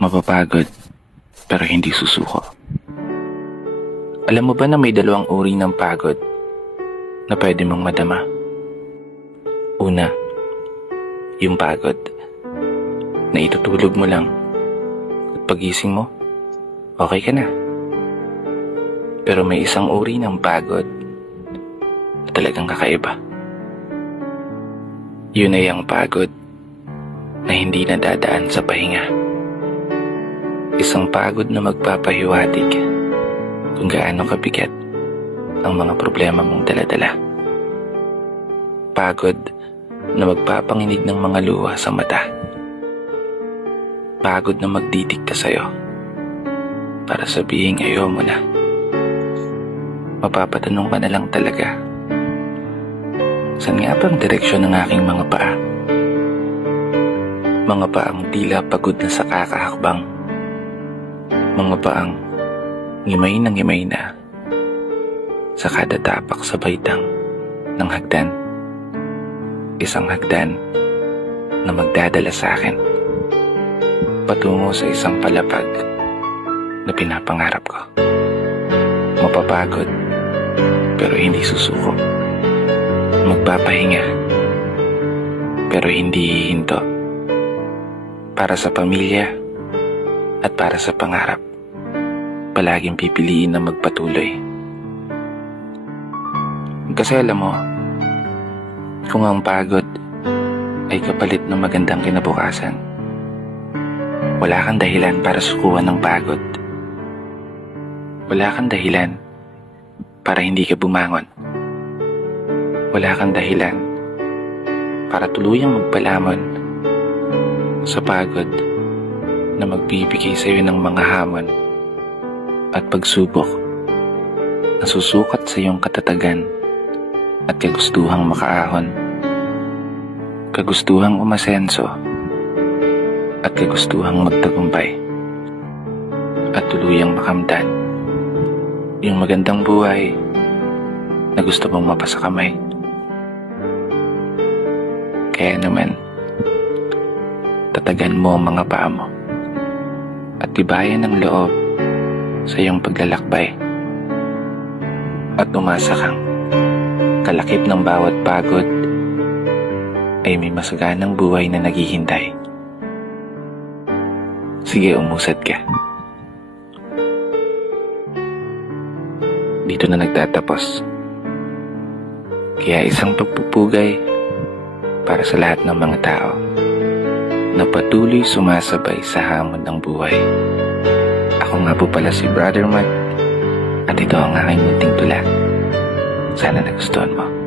Mapapagod, pero hindi susuko. Alam mo ba na may dalawang uri ng pagod na pwede mong madama? Una, yung pagod na itutulog mo lang at pagising mo, okay ka na. Pero may isang uri ng pagod na talagang kakaiba. Yun ay ang pagod na hindi nadadaan sa pahinga. Isang pagod na magpapahiwatig kung gaano kabigat ang mga problema mong daladala. Pagod na magpapanginig ng mga luha sa mata. Pagod na magdidikta sa'yo para sabihin ayaw mo na. Mapapatanong ka na lang talaga, saan nga ba ang direksyon ng aking mga paa? Mga paang tila pagod na sa kakahakbang. Mga paang ngimay na sa kada tapak sa baitang ng hagdan. Isang hagdan na magdadala sa akin patungo sa isang palapag na pinapangarap ko. Mapapagod pero hindi susuko. Magpapahinga pero hindi hihinto. Para sa pamilya at para sa pangarap, palaging pipiliin na magpatuloy. Kasi alam mo, kung ang pagod ay kapalit ng magandang kinabukasan, wala kang dahilan para sukuan ng pagod. Wala kang dahilan para hindi ka bumangon. Wala kang dahilan para tuluyang magpalamon sa pagod na magbibigay sa iyo ng mga hamon at pagsubok na susukat sa iyong katatagan at kagustuhang makaahon, kagustuhang umasenso at kagustuhang magtagumpay at tuluyang makamtan yung magandang buhay na gusto mong mapasakamay. Kaya naman, tatagan mo ang mga paa mo at tibayan ng loob sa iyong paglalakbay at umasa kang kalakip ng bawat pagod ay may masaganang buhay na naghihintay. Sige, umusad ka. Dito na nagtatapos. Kaya isang pagpupugay para sa lahat ng mga tao na patuloy sumasabay sa hamon ng buhay. Ako nga po pala si Brother Matt at ito ang aking munting tula. Sana nagustuhan mo.